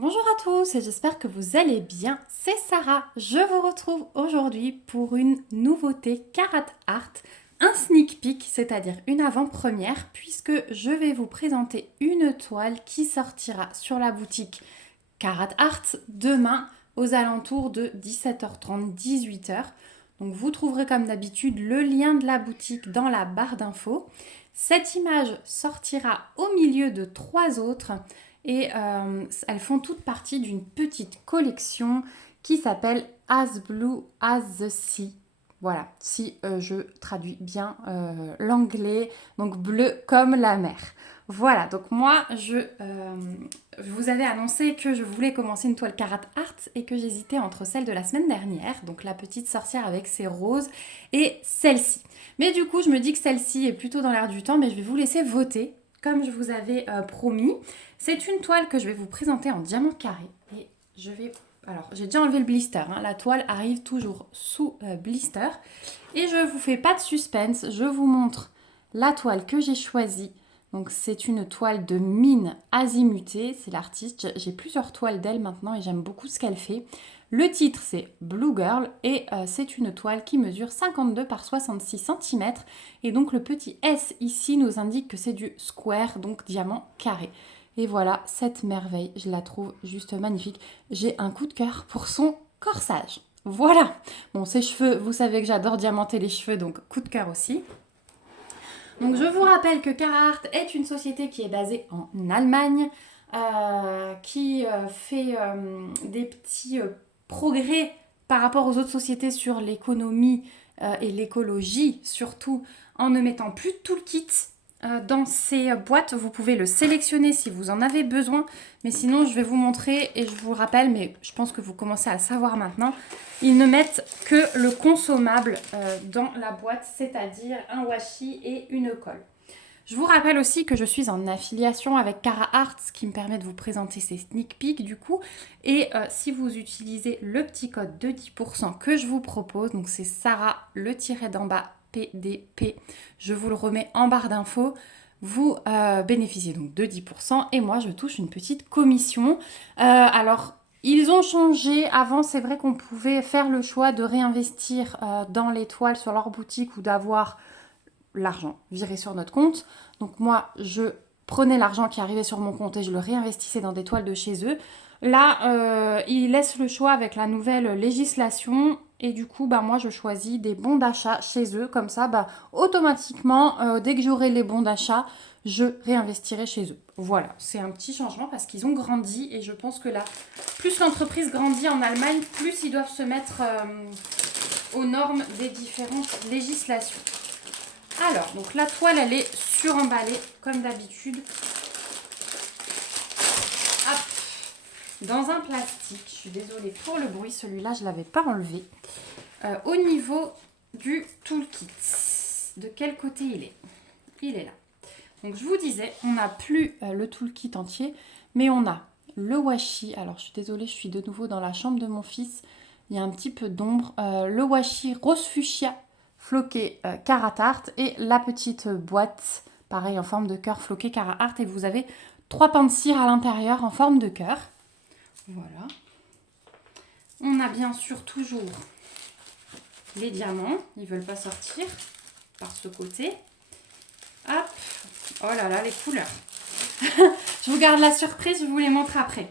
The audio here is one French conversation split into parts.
Bonjour à tous et j'espère que vous allez bien. C'est Sarah. Je vous retrouve aujourd'hui pour une nouveauté Carat Art, un sneak peek, c'est-à-dire une avant-première, puisque je vais vous présenter une toile qui sortira sur la boutique Carat Art demain aux alentours de 17h30, 18h. Donc vous trouverez comme d'habitude le lien de la boutique dans la barre d'infos. Cette image sortira au milieu de trois autres et elles font toutes partie d'une petite collection qui s'appelle As Blue as the Sea. Voilà, si je traduis bien l'anglais, donc bleu comme la mer. Voilà, donc moi je vous avais annoncé que je voulais commencer une toile Carat Art et que j'hésitais entre celle de la semaine dernière, donc la petite sorcière avec ses roses, et celle-ci. Mais du coup je me dis que celle-ci est plutôt dans l'air du temps, mais je vais vous laisser voter comme je vous avais promis. C'est une toile que je vais vous présenter en diamant carré et je vais... Alors, j'ai déjà enlevé le blister, hein. La toile arrive toujours sous blister. Et je ne vous fais pas de suspense, je vous montre la toile que j'ai choisie. Donc, c'est une toile de Mine Azimutée, c'est l'artiste. J'ai plusieurs toiles d'elle maintenant et j'aime beaucoup ce qu'elle fait. Le titre, c'est Blue Girl et c'est une toile qui mesure 52 par 66 cm. Et donc, le petit S ici nous indique que c'est du square, donc diamant carré. Et voilà, cette merveille, je la trouve juste magnifique. J'ai un coup de cœur pour son corsage. Voilà. Bon, ses cheveux, vous savez que j'adore diamanter les cheveux, donc coup de cœur aussi. Donc je vous rappelle que Carat Art est une société qui est basée en Allemagne, qui fait des petits progrès par rapport aux autres sociétés sur l'économie et l'écologie, surtout en ne mettant plus tout le kit dans ces boîtes. Vous pouvez le sélectionner si vous en avez besoin, mais sinon je vais vous montrer et je vous le rappelle, mais je pense que vous commencez à le savoir maintenant, ils ne mettent que le consommable dans la boîte, c'est-à-dire un washi et une colle. Je vous rappelle aussi que je suis en affiliation avec Carat Art, ce qui me permet de vous présenter ces sneak peeks du coup. Et si vous utilisez le petit code de 10% que je vous propose, donc c'est Sarah le tiret d'en bas PDP, je vous le remets en barre d'infos. Vous bénéficiez donc de 10% et moi je touche une petite commission. Alors ils ont changé. Avant, c'est vrai qu'on pouvait faire le choix de réinvestir dans les toiles sur leur boutique ou d'avoir l'argent viré sur notre compte. Donc moi, je prenais l'argent qui arrivait sur mon compte et je le réinvestissais dans des toiles de chez eux. Là, ils laissent le choix avec la nouvelle législation et du coup, bah, moi, je choisis des bons d'achat chez eux. Comme ça, bah, automatiquement, dès que j'aurai les bons d'achat, je réinvestirai chez eux. Voilà, c'est un petit changement parce qu'ils ont grandi et je pense que là, plus l'entreprise grandit en Allemagne, plus ils doivent se mettre aux normes des différentes législations. Alors, donc la toile, elle est suremballée comme d'habitude. Hop, dans un plastique. Je suis désolée pour le bruit, celui-là, je ne l'avais pas enlevé. Au niveau du toolkit, de quel côté il est? Il est là. Donc, je vous disais, on n'a plus le toolkit entier, mais on a le washi. Alors, je suis désolée, je suis de nouveau dans la chambre de mon fils. Il y a un petit peu d'ombre. Le washi rose fuchsia floqué Carat Art et la petite boîte, pareil en forme de cœur floqué Carat Art. Et vous avez 3 pans de cire à l'intérieur en forme de cœur. Voilà. On a bien sûr toujours les diamants. Ils ne veulent pas sortir par ce côté. Hop. Oh là là, les couleurs. Je vous garde la surprise, je vous les montre après.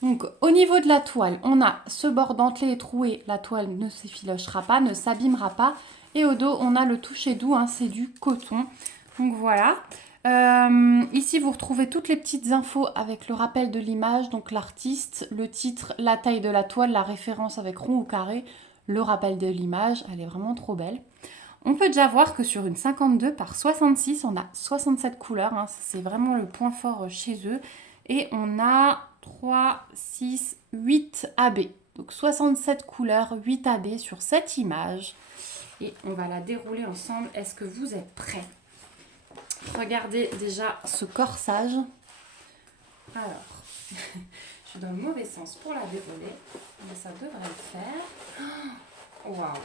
Donc au niveau de la toile, on a ce bord dentelé et troué. La toile ne s'effilochera pas, ne s'abîmera pas. Et au dos, on a le toucher doux, hein, c'est du coton. Donc voilà. Ici, vous retrouvez toutes les petites infos avec le rappel de l'image. Donc l'artiste, le titre, la taille de la toile, la référence avec rond ou carré, le rappel de l'image. Elle est vraiment trop belle. On peut déjà voir que sur une 52 par 66, on a 67 couleurs. Hein, c'est vraiment le point fort chez eux. Et on a 3, 6, 8 AB. Donc 67 couleurs, 8 AB sur cette image. Et on va la dérouler ensemble. Est-ce que vous êtes prêts? Regardez déjà ce corsage. Alors, je suis dans le mauvais sens pour la dérouler. Mais ça devrait le faire. Waouh!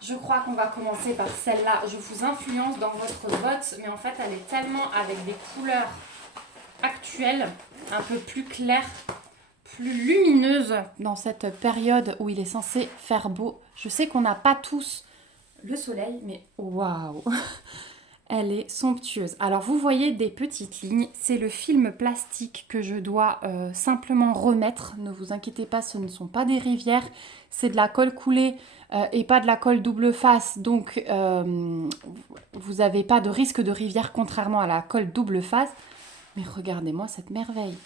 Je crois qu'on va commencer par celle-là. Je vous influence dans votre vote. Mais en fait, elle est tellement avec des couleurs actuelles un peu plus claire, plus lumineuse dans cette période où il est censé faire beau. Je sais qu'on n'a pas tous le soleil, mais waouh! Elle est somptueuse. Alors vous voyez des petites lignes, c'est le film plastique que je dois simplement remettre. Ne vous inquiétez pas, ce ne sont pas des rivières, c'est de la colle coulée et pas de la colle double face. Donc vous n'avez pas de risque de rivière contrairement à la colle double face. Mais regardez-moi cette merveille.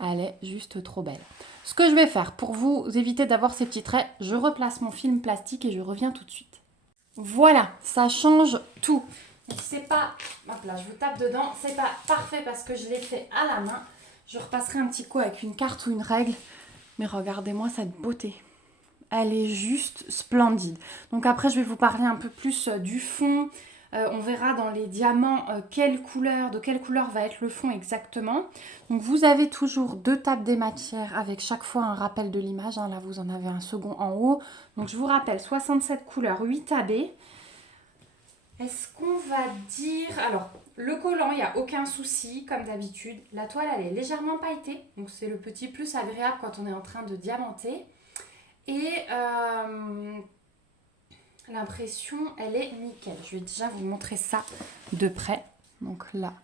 Elle est juste trop belle. Ce que je vais faire pour vous éviter d'avoir ces petits traits, je replace mon film plastique et je reviens tout de suite. Voilà, ça change tout. C'est pas... Hop là, je vous tape dedans. C'est pas parfait parce que je l'ai fait à la main. Je repasserai un petit coup avec une carte ou une règle. Mais regardez-moi cette beauté. Elle est juste splendide. Donc après, je vais vous parler un peu plus du fond. On verra dans les diamants de quelle couleur va être le fond exactement. Donc vous avez toujours 2 tables des matières avec chaque fois un rappel de l'image. Hein. Là, vous en avez un second en haut. Donc je vous rappelle, 67 couleurs, 8 tabés. Est-ce qu'on va dire... Alors, le collant, il n'y a aucun souci, comme d'habitude. La toile, elle est légèrement pailletée. Donc c'est le petit plus agréable quand on est en train de diamanter. Et l'impression, elle est nickel. Je vais déjà vous montrer ça de près. Donc là,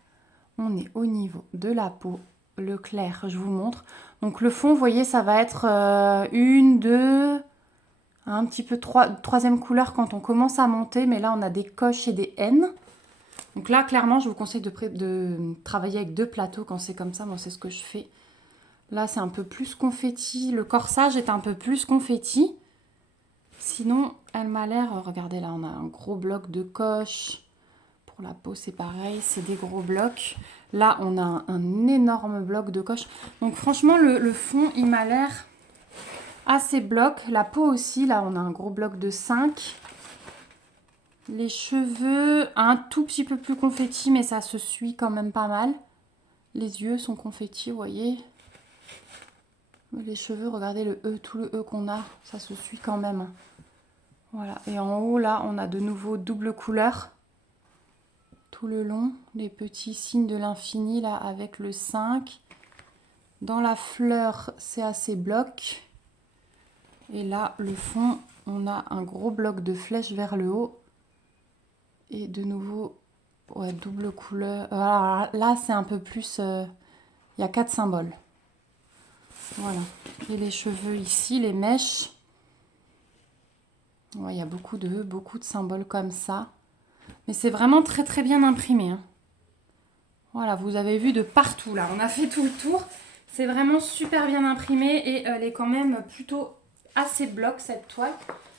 on est au niveau de la peau. Le clair, je vous montre. Donc le fond, vous voyez, ça va être une, deux, un petit peu troisième couleur quand on commence à monter. Mais là, on a des coches et des N. Donc là, clairement, je vous conseille de travailler avec 2 plateaux quand c'est comme ça. Moi, c'est ce que je fais. Là, c'est un peu plus confetti. Le corsage est un peu plus confetti. Sinon, elle m'a l'air... Regardez, là, on a un gros bloc de coche. Pour la peau, c'est pareil. C'est des gros blocs. Là, on a un énorme bloc de coche. Donc, franchement, le fond, il m'a l'air assez bloc. La peau aussi, là, on a un gros bloc de 5. Les cheveux, un tout petit peu plus confetti, mais ça se suit quand même pas mal. Les yeux sont confetti, vous voyez. Les cheveux, regardez le E, tout le E qu'on a, ça se suit quand même. Voilà, et en haut, là, on a de nouveau double couleur. Tout le long, les petits signes de l'infini, là, avec le 5. Dans la fleur, c'est assez bloc. Et là, le fond, on a un gros bloc de flèche vers le haut. Et de nouveau, ouais, double couleur. Alors là, c'est un peu plus... il y a 4 symboles. Voilà. Et les cheveux ici, les mèches. Ouais, il y a beaucoup de symboles comme ça. Mais c'est vraiment très très bien imprimé. Hein. Voilà, vous avez vu de partout là. On a fait tout le tour. C'est vraiment super bien imprimé et elle est quand même plutôt assez bloc cette toile.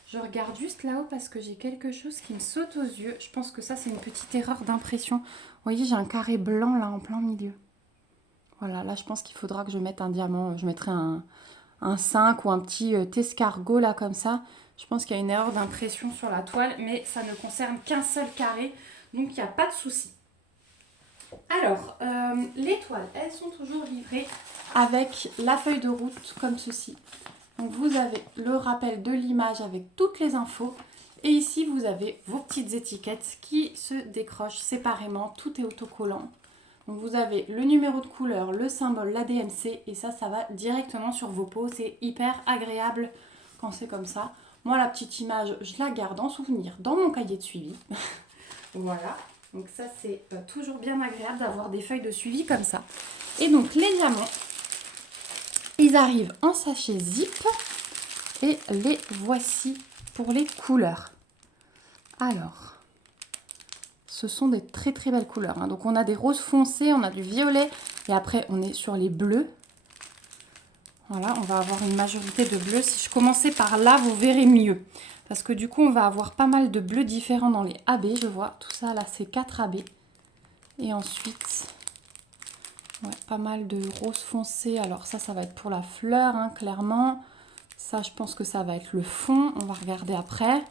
Je regarde juste là-haut parce que j'ai quelque chose qui me saute aux yeux. Je pense que ça, c'est une petite erreur d'impression. Vous voyez, j'ai un carré blanc là en plein milieu. Voilà, là, je pense qu'il faudra que je mette un diamant. Je mettrai un 5 ou un petit escargot là comme ça. Je pense qu'il y a une erreur d'impression sur la toile, mais ça ne concerne qu'un seul carré, donc il n'y a pas de souci. Alors, les toiles, elles sont toujours livrées avec la feuille de route comme ceci. Donc vous avez le rappel de l'image avec toutes les infos. Et ici, vous avez vos petites étiquettes qui se décrochent séparément. Tout est autocollant. Donc vous avez le numéro de couleur, le symbole, la DMC. Et ça va directement sur vos peaux. C'est hyper agréable quand c'est comme ça. Moi, la petite image, je la garde en souvenir dans mon cahier de suivi. Voilà. Donc ça, c'est toujours bien agréable d'avoir des feuilles de suivi comme ça. Et donc, les diamants, ils arrivent en sachet zip. Et les voici pour les couleurs. Alors, ce sont des très très belles couleurs. Hein. Donc, on a des roses foncés, on a du violet. Et après, on est sur les bleus. Voilà, on va avoir une majorité de bleus. Si je commençais par là, vous verrez mieux. Parce que du coup, on va avoir pas mal de bleus différents dans les AB. Je vois tout ça, là, c'est 4 AB. Et ensuite, ouais, pas mal de rose foncé. Alors ça va être pour la fleur, hein, clairement. Ça, je pense que ça va être le fond. On va regarder après.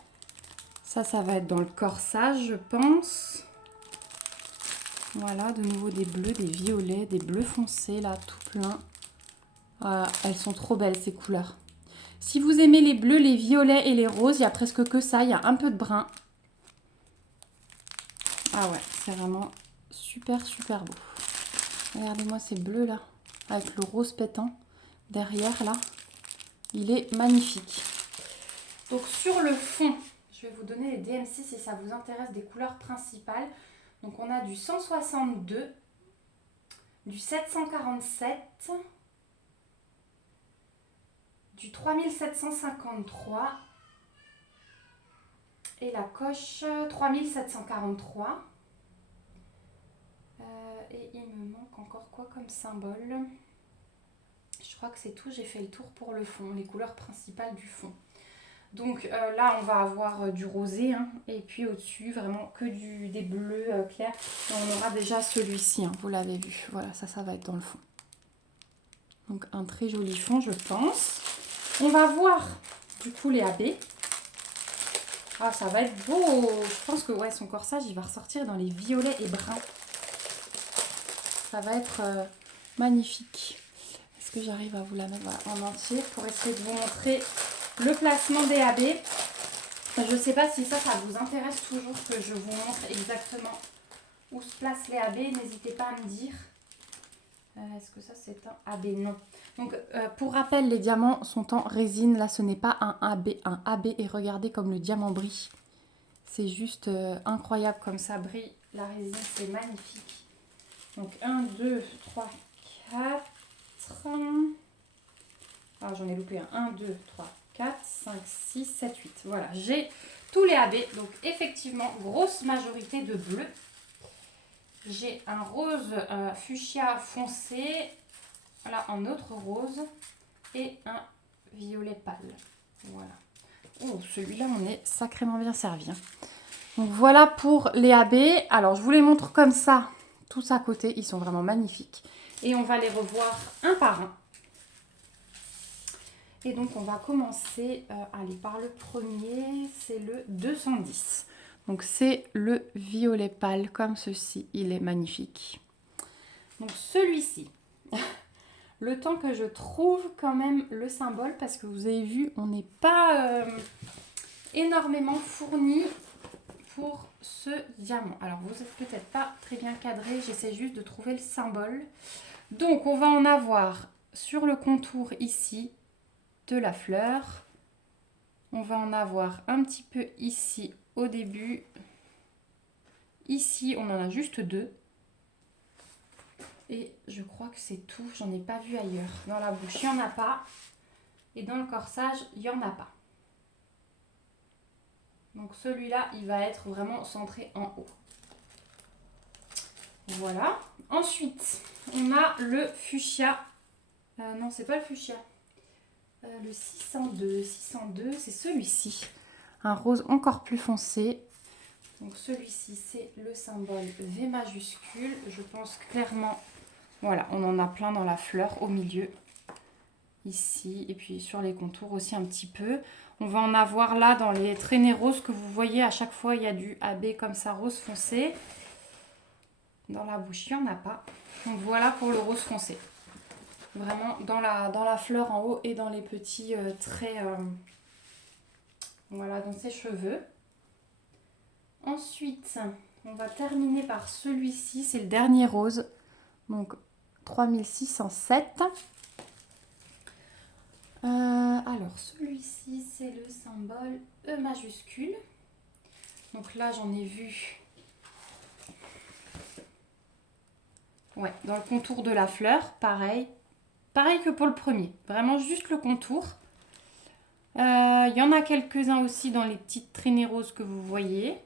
Ça va être dans le corsage, je pense. Voilà, de nouveau des bleus, des violets, des bleus foncés, là, tout plein. Elles sont trop belles ces couleurs. Si vous aimez les bleus, les violets et les roses, il n'y a presque que ça. Il y a un peu de brun. Ah ouais, c'est vraiment super super beau. Regardez-moi ces bleus là, avec le rose pétant derrière là. Il est magnifique. Donc sur le fond, je vais vous donner les DMC si ça vous intéresse, des couleurs principales. Donc on a du 162, du 747, du 3753 et la coche 3743. Et il me manque encore quoi comme symbole? Je crois que c'est tout, j'ai fait le tour pour le fond, les couleurs principales du fond. Donc là, on va avoir du rosé, hein, et puis au-dessus, vraiment que des bleus clairs. Et on aura déjà celui-ci, hein, vous l'avez vu. Voilà, ça va être dans le fond. Donc un très joli fond, je pense. On va voir du coup les AB. Ah, ça va être beau. Je pense que ouais, son corsage, il va ressortir dans les violets et bruns. Ça va être magnifique. Est-ce que j'arrive à vous la mettre en entier pour essayer de vous montrer le placement des AB? Je ne sais pas si ça vous intéresse toujours que je vous montre exactement où se placent les AB. N'hésitez pas à me dire. Est-ce que ça c'est un AB? Non. Donc pour rappel, les diamants sont en résine. Là, ce n'est pas un AB. Un AB, et regardez comme le diamant brille. C'est juste incroyable comme ça brille. La résine, c'est magnifique. Donc 1, 2, 3, 4. Ah, j'en ai loupé un. 1, 2, 3, 4, 5, 6, 7, 8. Voilà, j'ai tous les AB. Donc effectivement, grosse majorité de bleu. J'ai un rose fuchsia foncé. Là, un autre rose. Et un violet pâle. Voilà. Oh, celui-là, on est sacrément bien servi. Hein. Donc voilà pour les AB. Alors, je vous les montre comme ça. Tous à côté, ils sont vraiment magnifiques. Et on va les revoir un par un. Et donc, on va commencer par le premier. C'est le 210. Donc, c'est le violet pâle comme ceci. Il est magnifique. Donc, celui-ci. Le temps que je trouve quand même le symbole. Parce que vous avez vu, on n'est pas énormément fourni pour ce diamant. Alors, vous n'êtes peut-être pas très bien cadré. J'essaie juste de trouver le symbole. Donc, on va en avoir sur le contour ici de la fleur. On va en avoir un petit peu ici au début. Ici, on en a juste 2. Et je crois que c'est tout. J'en ai pas vu ailleurs. Dans la bouche, il n'y en a pas. Et dans le corsage, il n'y en a pas. Donc celui-là, il va être vraiment centré en haut. Voilà. Ensuite, on a le fuchsia. Non, c'est pas le fuchsia. Le 602. 602, c'est celui-ci. Un rose encore plus foncé. Donc celui-ci, c'est le symbole V majuscule. Je pense clairement, voilà, on en a plein dans la fleur au milieu. Ici, et puis sur les contours aussi un petit peu. On va en avoir là dans les traînées roses que vous voyez. À chaque fois, il y a du AB comme ça, rose foncé. Dans la bouche, il n'y en a pas. Donc voilà pour le rose foncé. Vraiment dans la fleur en haut et dans les petits traits. Voilà, dans ses cheveux. Ensuite, on va terminer par celui-ci. C'est le dernier rose. Donc 3607. Alors, celui-ci, c'est le symbole E majuscule. Donc là, j'en ai vu. Ouais, dans le contour de la fleur, pareil. Pareil que pour le premier. Vraiment juste le contour. Il y en a quelques-uns aussi dans les petites traînées roses que vous voyez.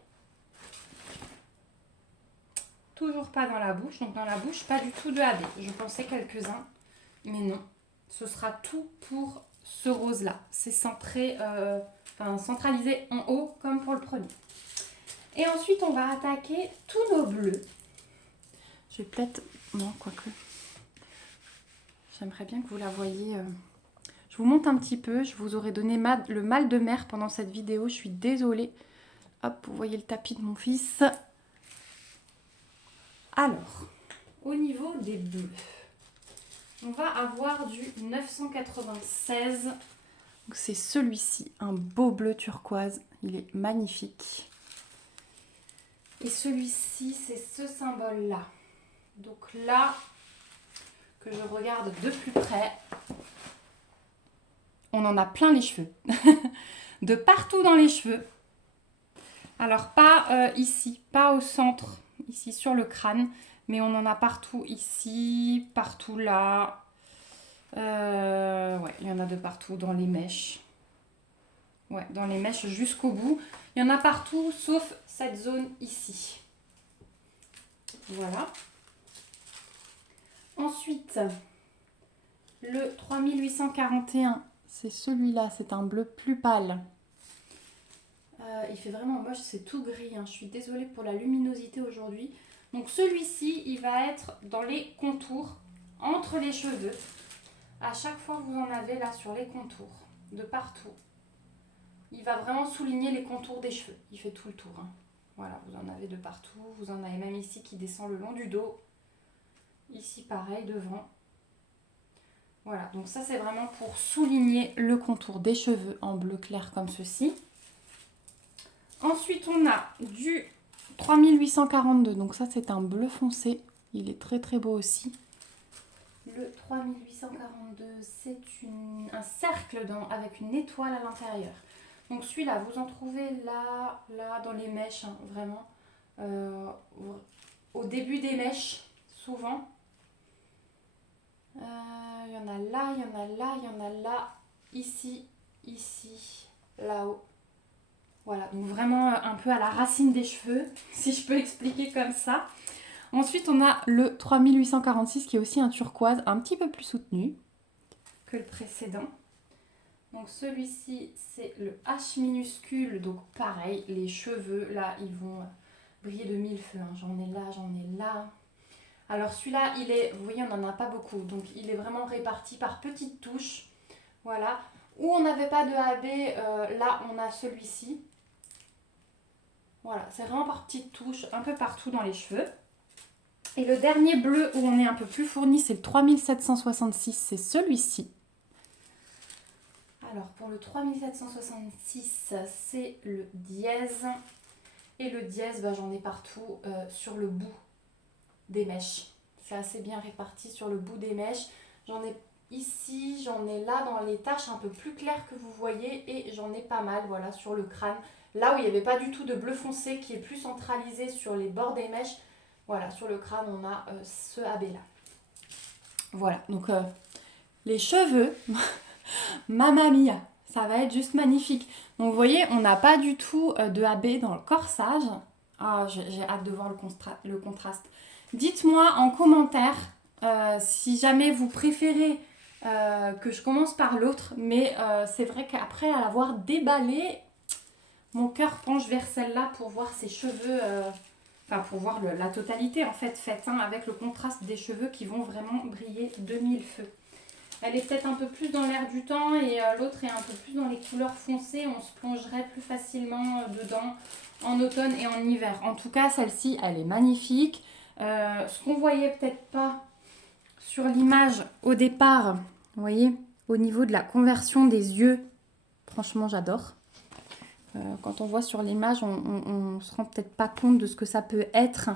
Toujours pas dans la bouche. Donc dans la bouche, pas du tout de AB. Je pensais quelques-uns, mais non. Ce sera tout pour ce rose-là. C'est centré, centralisé en haut comme pour le premier. Et ensuite, on va attaquer tous nos bleus. Je vais peut-être... Non, quoique. J'aimerais bien que vous la voyiez. Je vous montre un petit peu. Je vous aurais donné le mal de mer pendant cette vidéo. Je suis désolée. Hop, vous voyez le tapis de mon fils. Alors, au niveau des bleus, on va avoir du 996. C'est celui-ci, un beau bleu turquoise. Il est magnifique. Et celui-ci, c'est ce symbole-là. Donc là, que je regarde de plus près, on en a plein les cheveux. De partout dans les cheveux. Alors pas ici, pas au centre, ici sur le crâne, mais on en a partout ici, partout là. Ouais, il y en a de partout dans les mèches. Ouais, dans les mèches jusqu'au bout. Il y en a partout sauf cette zone ici. Voilà. Ensuite, le 3841, c'est celui-là, c'est un bleu plus pâle. Il fait vraiment moche, c'est tout gris, hein. Je suis désolée pour la luminosité aujourd'hui. Donc celui-ci, il va être dans les contours, entre les cheveux. À chaque fois, vous en avez là sur les contours, de partout. Il va vraiment souligner les contours des cheveux. Il fait tout le tour, hein. Voilà, vous en avez de partout. Vous en avez même ici qui descend le long du dos. Ici, pareil, devant. Voilà, donc ça, c'est vraiment pour souligner le contour des cheveux en bleu clair comme ceci. Ensuite, on a du 3842. Donc ça, c'est un bleu foncé. Il est très, très beau aussi. Le 3842, c'est un cercle avec une étoile à l'intérieur. Donc celui-là, vous en trouvez là, dans les mèches, hein, vraiment. Au début des mèches, souvent. Il y en a là, il y en a là, il y en a là, ici, là-haut. Voilà, donc vraiment un peu à la racine des cheveux, si je peux expliquer comme ça. Ensuite, on a le 3846 qui est aussi un turquoise un petit peu plus soutenu que le précédent. Donc celui-ci, c'est le H minuscule. Donc pareil, les cheveux, là, ils vont briller de mille feux, hein. J'en ai là, j'en ai là. Alors celui-là, vous voyez, on n'en a pas beaucoup. Donc il est vraiment réparti par petites touches. Voilà. Où on n'avait pas de AB, là, on a celui-ci. Voilà, c'est vraiment par petites touches, un peu partout dans les cheveux. Et le dernier bleu où on est un peu plus fourni, c'est le 3766, c'est celui-ci. Alors pour le 3766, c'est le dièse. Et le dièse, j'en ai partout sur le bout des mèches. C'est assez bien réparti sur le bout des mèches. J'en ai ici, j'en ai là dans les taches un peu plus claires que vous voyez. Et j'en ai pas mal, voilà, sur le crâne. Là où il n'y avait pas du tout de bleu foncé qui est plus centralisé sur les bords des mèches. Voilà, sur le crâne, on a ce AB-là. Voilà, donc les cheveux, mamma mia, ça va être juste magnifique. Donc vous voyez, on n'a pas du tout de AB dans le corsage. Ah, j'ai hâte de voir le contraste. Dites-moi en commentaire si jamais vous préférez que je commence par l'autre. Mais c'est vrai qu'après l'avoir déballé, mon cœur penche vers celle-là pour voir ses cheveux... Enfin, pour voir la totalité en fait faite, hein, avec le contraste des cheveux qui vont vraiment briller de mille feux. Elle est peut-être un peu plus dans l'air du temps et l'autre est un peu plus dans les couleurs foncées. On se plongerait plus facilement dedans en automne et en hiver. En tout cas, celle-ci, elle est magnifique. Ce qu'on voyait peut-être pas sur l'image au départ, vous voyez, au niveau de la conversion des yeux, franchement, j'adore. Quand on voit sur l'image, on ne se rend peut-être pas compte de ce que ça peut être.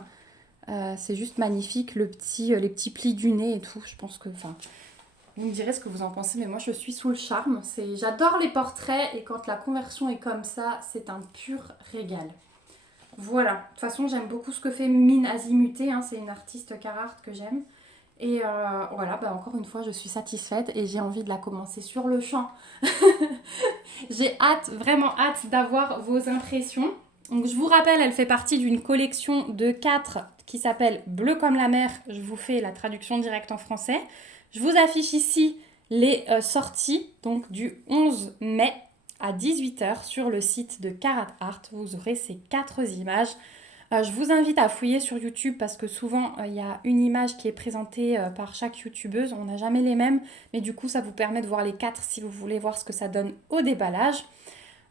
C'est juste magnifique, les petits plis du nez et tout. Je pense que, vous me direz ce que vous en pensez, mais moi je suis sous le charme. J'adore les portraits et quand la conversion est comme ça, c'est un pur régal. Voilà, de toute façon j'aime beaucoup ce que fait Mine Azimuté, hein, c'est une artiste Carhartt que j'aime. Et voilà, encore une fois je suis satisfaite et j'ai envie de la commencer sur le champ. J'ai hâte, vraiment hâte d'avoir vos impressions. Donc je vous rappelle, elle fait partie d'une collection de 4 qui s'appelle Bleu comme la mer. Je vous fais la traduction directe en français. Je vous affiche ici les sorties donc du 11 mai à 18 h sur le site de Carhartt. Vous aurez ces 4 images. Je vous invite à fouiller sur YouTube parce que souvent il y a une image qui est présentée par chaque youtubeuse. On n'a jamais les mêmes, mais du coup ça vous permet de voir les 4 si vous voulez voir ce que ça donne au déballage.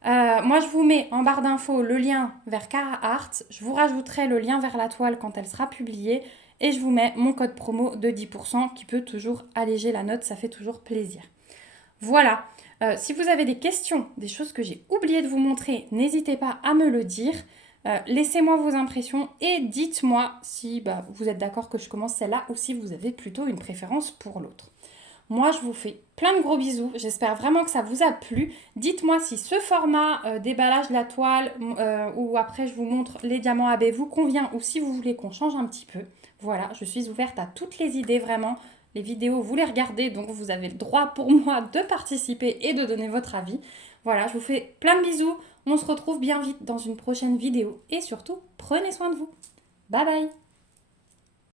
Moi je vous mets en barre d'infos le lien vers Carhartt. Je vous rajouterai le lien vers la toile quand elle sera publiée. Et je vous mets mon code promo de 10% qui peut toujours alléger la note, ça fait toujours plaisir. Voilà, si vous avez des questions, des choses que j'ai oublié de vous montrer, n'hésitez pas à me le dire. Laissez-moi vos impressions et dites-moi si vous êtes d'accord que je commence celle-là ou si vous avez plutôt une préférence pour l'autre. Moi, je vous fais plein de gros bisous. J'espère vraiment que ça vous a plu. Dites-moi si ce format déballage de la toile ou après je vous montre les diamants AB vous convient ou si vous voulez qu'on change un petit peu. Voilà, je suis ouverte à toutes les idées vraiment. Les vidéos, vous les regardez, donc vous avez le droit pour moi de participer et de donner votre avis. Voilà, je vous fais plein de bisous. On se retrouve bien vite dans une prochaine vidéo. Et surtout, prenez soin de vous. Bye bye!